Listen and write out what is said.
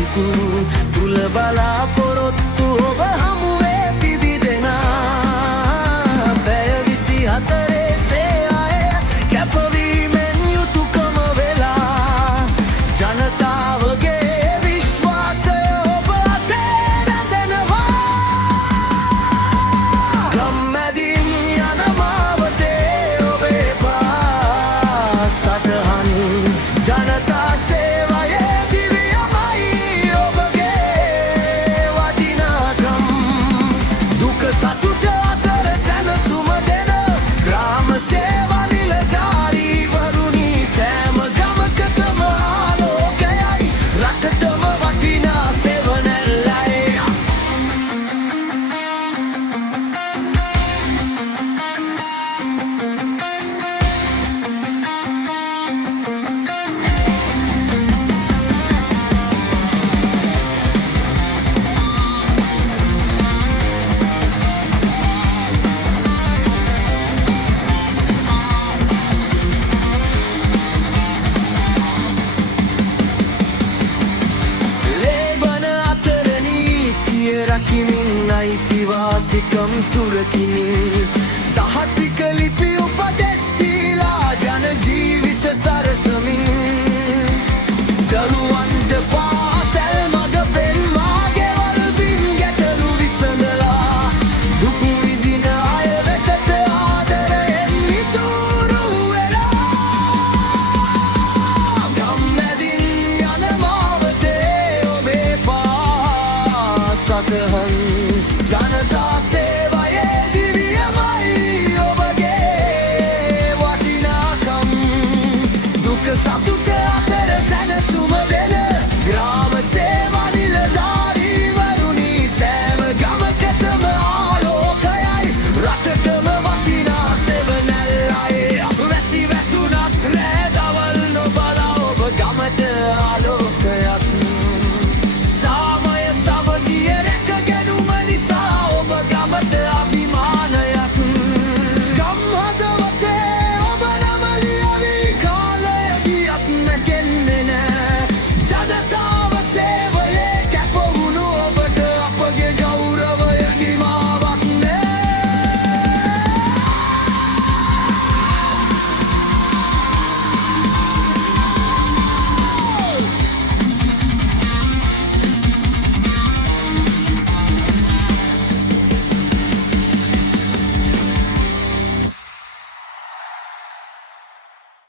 සිපු තුල බලාපොරොත්තු ඔබ හමුවේ පිබිදෙනා පැය 24 සේවය කැපවීමෙන් යුතුයකම වෙලා ජනතාවගේ විශ්වාසය ඔබ අතේ රැඳෙනවා ගම්මැදින් යන මාවතේ ඔබේ පාසටහන් ජනතා සේවයේ දිවියමයි ඔබගේ වටිනාකම් දුක සතුට අතර සැනසුම දෙන ග්‍රාම සේවා නිලධාරීවරුනි සෑම ගමකටම ආලෝකයයි රටටම වටිනා සෙවණැල්ලයි රකිමින් අයිතිවාසිකම් සුරකිමින් සහතික